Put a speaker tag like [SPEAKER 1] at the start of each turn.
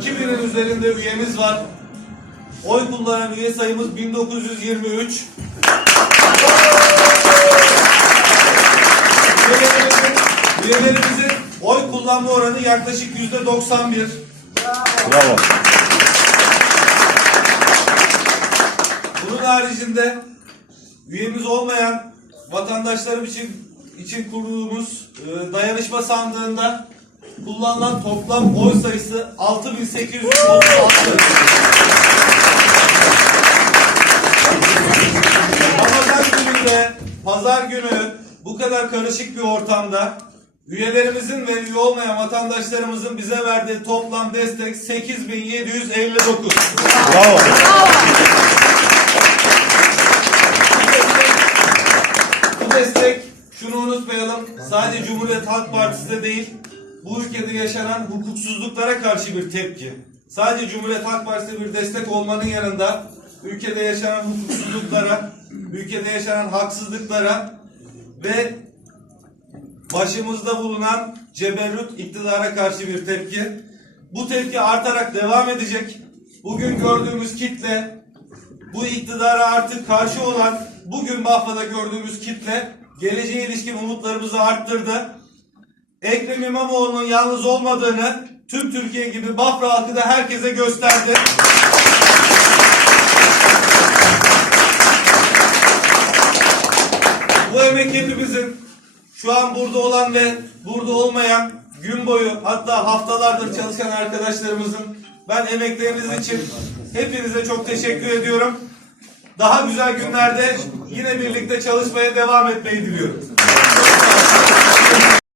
[SPEAKER 1] 2000'in üzerinde üyemiz var. Oy kullanan üye sayımız 1923. Üyelerimizin, üyelerimizin oy kullanma oranı yaklaşık yüzde 91.
[SPEAKER 2] Bravo.
[SPEAKER 1] Bunun haricinde üyemiz olmayan vatandaşlarım için için kurduğumuz e, dayanışma sandığında kullanılan toplam oy sayısı 6836. Ramazan gününde, pazar günü bu kadar karışık bir ortamda üyelerimizin ve üye olmayan vatandaşlarımızın bize verdiği toplam destek 8759.
[SPEAKER 2] Bravo.
[SPEAKER 1] Bu destek şunu unutmayalım. Sadece Cumhuriyet Halk Partisi'de değil, bu ülkede yaşanan hukuksuzluklara karşı bir tepki. Sadece Cumhuriyet Halk Partisi'ne bir destek olmanın yanında ülkede yaşanan hukuksuzluklara, ülkede yaşanan haksızlıklara ve başımızda bulunan ceberrut iktidara karşı bir tepki. Bu tepki artarak devam edecek. Bugün gördüğümüz kitle bu iktidara artık karşı olan bugün Bafra'da gördüğümüz kitle geleceğe ilişkin umutlarımızı arttırdı. Ekrem İmamoğlu'nun yalnız olmadığını tüm Türkiye gibi Bafra halkı da herkese gösterdi. Bu emek hepimizin şu an burada olan ve burada olmayan gün boyu hatta haftalardır çalışan arkadaşlarımızın ben emekleriniz için hepinize çok teşekkür ediyorum. Daha güzel günlerde yine birlikte çalışmaya devam etmeyi diliyorum.